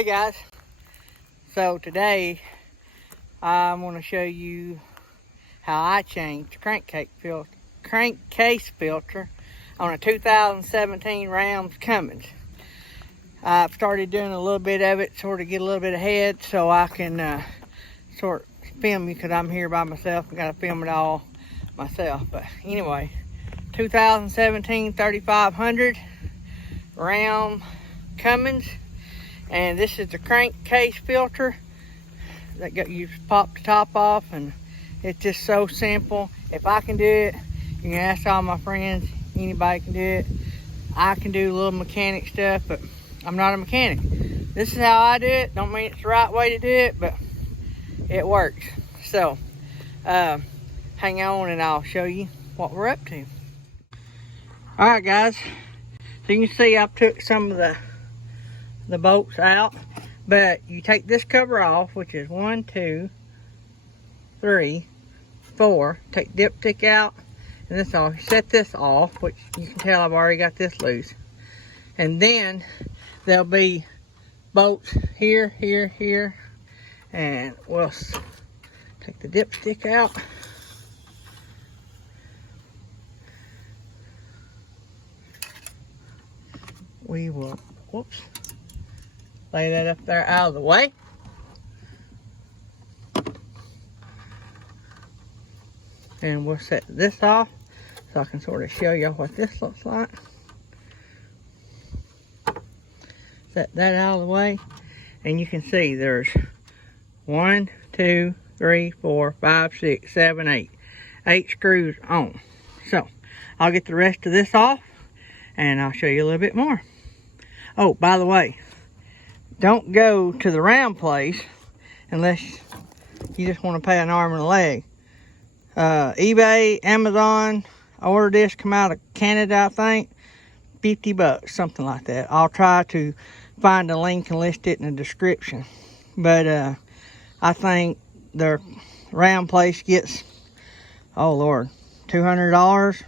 Hey guys, so today I'm going to show you how I changed the crankcase filter on a 2017 Rams Cummins. I've started doing a little bit of it, sort of get a little bit ahead so I can sort of film you, because I'm here by myself and got to film it all myself. But anyway, 2017 3500 Ram Cummins. And this is the crankcase filter that you pop the top off, and it's just so simple. If I can do it, you can ask all my friends, anybody can do it. I can do a little mechanic stuff, but I'm not a mechanic. This is how I do it. Don't mean it's the right way to do it, but it works. So hang on and I'll show you what we're up to. All right guys, so you can see I took some of the bolts out, but you take this cover off, which is 1, 2, 3, 4. Take dipstick out, and this off. Set this off, which you can tell I've already got this loose. And then there'll be bolts here, here, here, and we'll take the dipstick out. We will, whoops. Lay that up there out of the way. And we'll set this off so I can sort of show you what this looks like. Set that out of the way. And you can see there's 1, 2, 3, 4, 5, 6, 7, 8. 8 screws on. So I'll get the rest of this off and I'll show you a little bit more. Oh, by the way, don't go to the round place unless you just want to pay an arm and a leg. eBay, Amazon, I ordered this, come out of Canada, I think. $50, something like that. I'll try to find a link and list it in the description. But I think the round place gets, oh Lord, $200.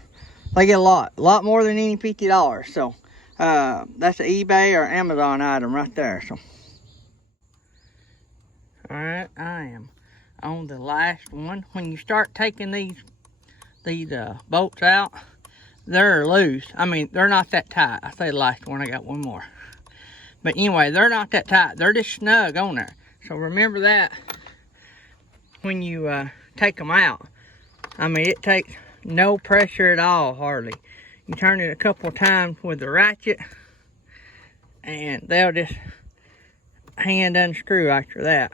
They get a lot more than any $50. So that's an eBay or Amazon item right there. So, all right, I am on the last one. When you start taking these bolts out, they're loose. I mean, they're not that tight. I say the last one, I got one more. But anyway, they're not that tight. They're just snug on there. So remember that when you take them out. I mean, it takes no pressure at all, hardly. You turn it a couple of times with the ratchet, and they'll just hand unscrew after that.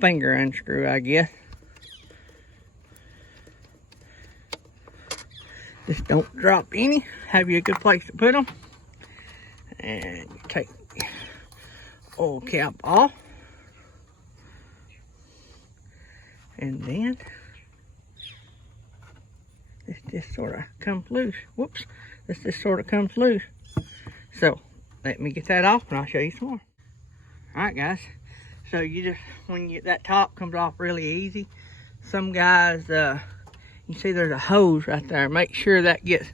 Finger unscrew, I guess. Just don't drop any. Have you a good place to put them. And you take the oil cap off. And then this just sort of comes loose. Whoops. This just sort of comes loose. So let me get that off and I'll show you some more. Alright guys. So you just, when that top comes off really easy. Some guys, you see there's a hose right there. Make sure that gets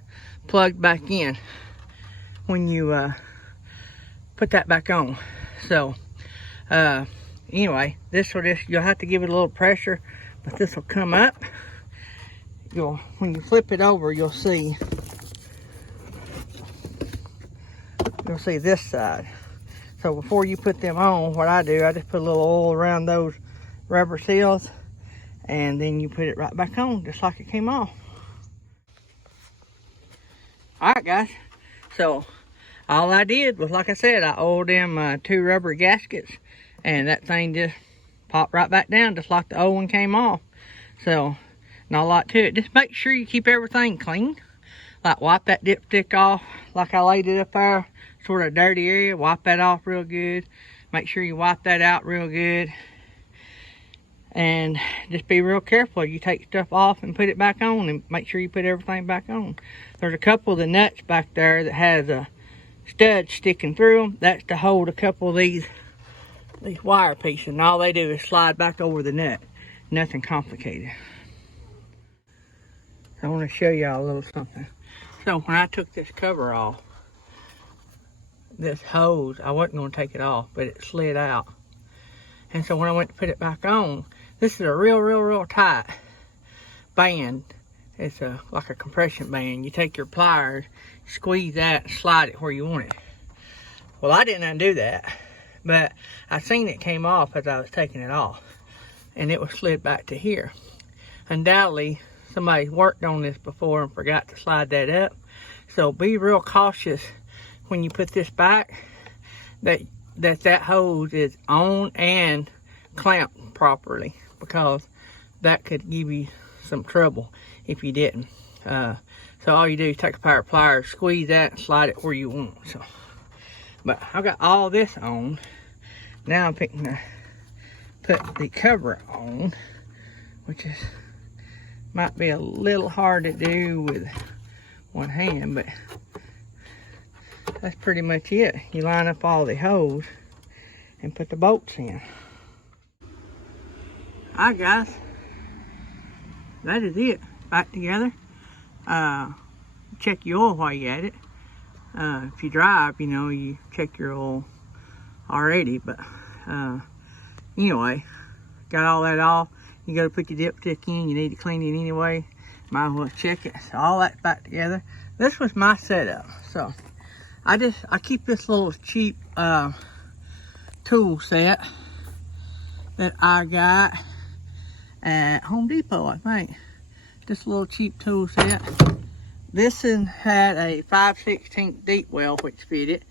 plugged back in when you put that back on. So anyway, this will just, you'll have to give it a little pressure, but this will come up. When you flip it over, you'll see this side. So before you put them on, what I do, I just put a little oil around those rubber seals, and then you put it right back on, just like it came off. Alright guys, so all I did was, like I said, I oiled them 2 rubber gaskets, and that thing just popped right back down, just like the old one came off. So not a lot to it. Just make sure you keep everything clean. Like wipe that dipstick off, like I laid it up there, sort of dirty area. Wipe that off real good. Make sure you wipe that out real good. And just be real careful. You take stuff off and put it back on, and make sure you put everything back on. There's a couple of the nuts back there that has a stud sticking through them. That's to hold a couple of these wire pieces, and all they do is slide back over the nut. Nothing complicated. I want to show y'all a little something. So when I took this cover off, this hose, I wasn't going to take it off, but it slid out. And so when I went to put it back on, this is a real tight band. It's like a compression band. You take your pliers, squeeze that, and slide it where you want it. Well, I didn't undo that, but I seen it came off as I was taking it off, and it was slid back to here. Undoubtedly, somebody worked on this before and forgot to slide that up. So be real cautious when you put this back, that hose is on and clamped properly, because that could give you some trouble if you didn't. So all you do is take a pair of pliers, squeeze that, and slide it where you want. So, but I've got all this on. Now I'm picking to put the cover on, which might be a little hard to do with one hand, but that's pretty much it. You line up all the holes and put the bolts in. Alright guys, that is it. Back together. Check your oil while you're at it. If you drive, you know, you check your oil already, but anyway, got all that off. You gotta put your dipstick in, you need to clean it anyway. Might as well check it. So all that's back together. This was my setup. So I keep this little cheap tool set that I got at Home Depot, I think. This little cheap tool set. This one had a 5/16 deep well which fitted,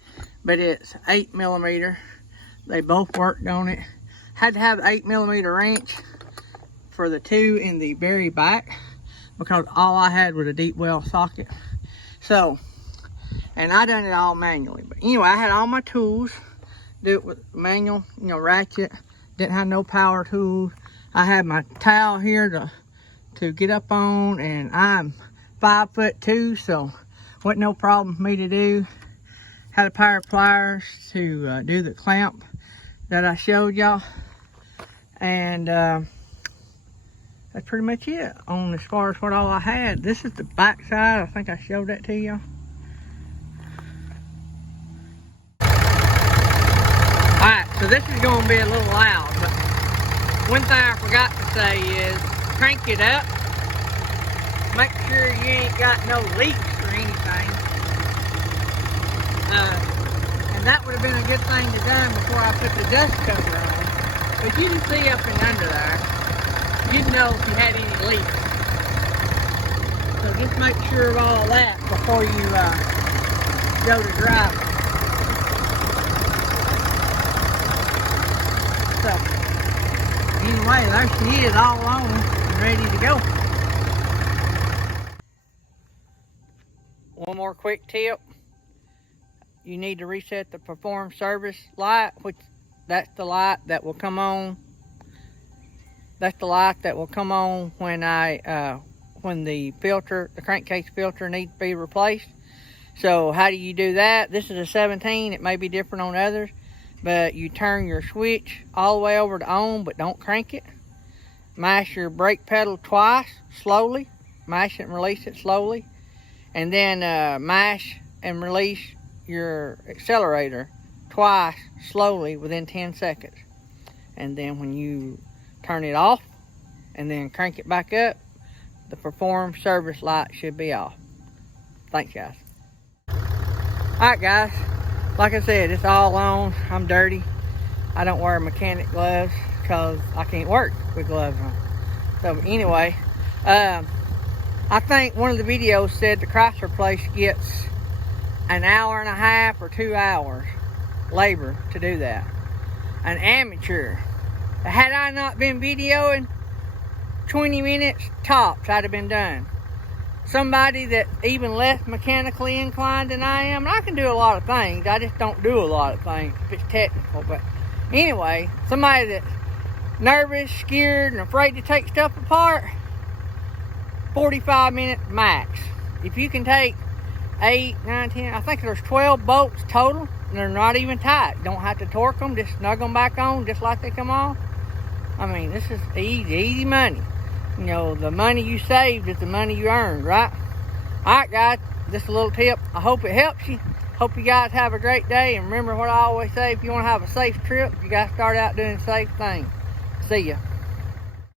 but it's 8mm. They both worked on it. Had to have 8mm wrench for the two in the very back, because all I had was a deep well socket. So, and I done it all manually. But anyway, I had all my tools. Do it with manual, you know, ratchet. Didn't have no power tools. I had my towel here to get up on, and I'm 5'2", so wasn't no problem for me to do. Had a pair of pliers to do the clamp that I showed y'all. And that's pretty much it on as far as what all I had. This is the back side. I think I showed that to y'all. Alright, so this is going to be a little loud, but one thing I forgot to say is crank it up. Make sure you ain't got no leaks or anything. And that would have been a good thing to done before I put the dust cover on. But you can see up and under there. You'd know if you had any leaks. So just make sure of all that before you go to driving. So anyway, there she is, all on and ready to go. One more quick tip. You need to reset the perform service light, which that's the light that will come on. That's the light that will come on when when the filter, the crankcase filter, needs to be replaced. So how do you do that? This is a 17. It may be different on others, but you turn your switch all the way over to on, but don't crank it. Mash your brake pedal twice, slowly. Mash it and release it slowly. And then mash and release your accelerator twice, slowly, within 10 seconds. And then when you turn it off and then crank it back up, the perform service light should be off. Thanks, guys. Alright, guys. Like I said, it's all on. I'm dirty. I don't wear mechanic gloves because I can't work with gloves on. So anyway, I think one of the videos said the Chrysler place gets an hour and a half or 2 hours labor to do that. An amateur. Had I not been videoing, 20 minutes tops I'd have been done. Somebody that even less mechanically inclined than I am, and I can do a lot of things, I just don't do a lot of things if it's technical. But anyway, somebody that's nervous, scared, and afraid to take stuff apart, 45 minutes max. If you can take 8, 9, 10, I think there's 12 bolts total, and they're not even tight. You don't have to torque them, just snug them back on just like they come off. I mean, this is easy money. You know, the money you saved is the money you earned, right? Alright guys, just a little tip. I hope it helps you. Hope you guys have a great day, and remember what I always say, if you want to have a safe trip, you got to start out doing safe things. See ya.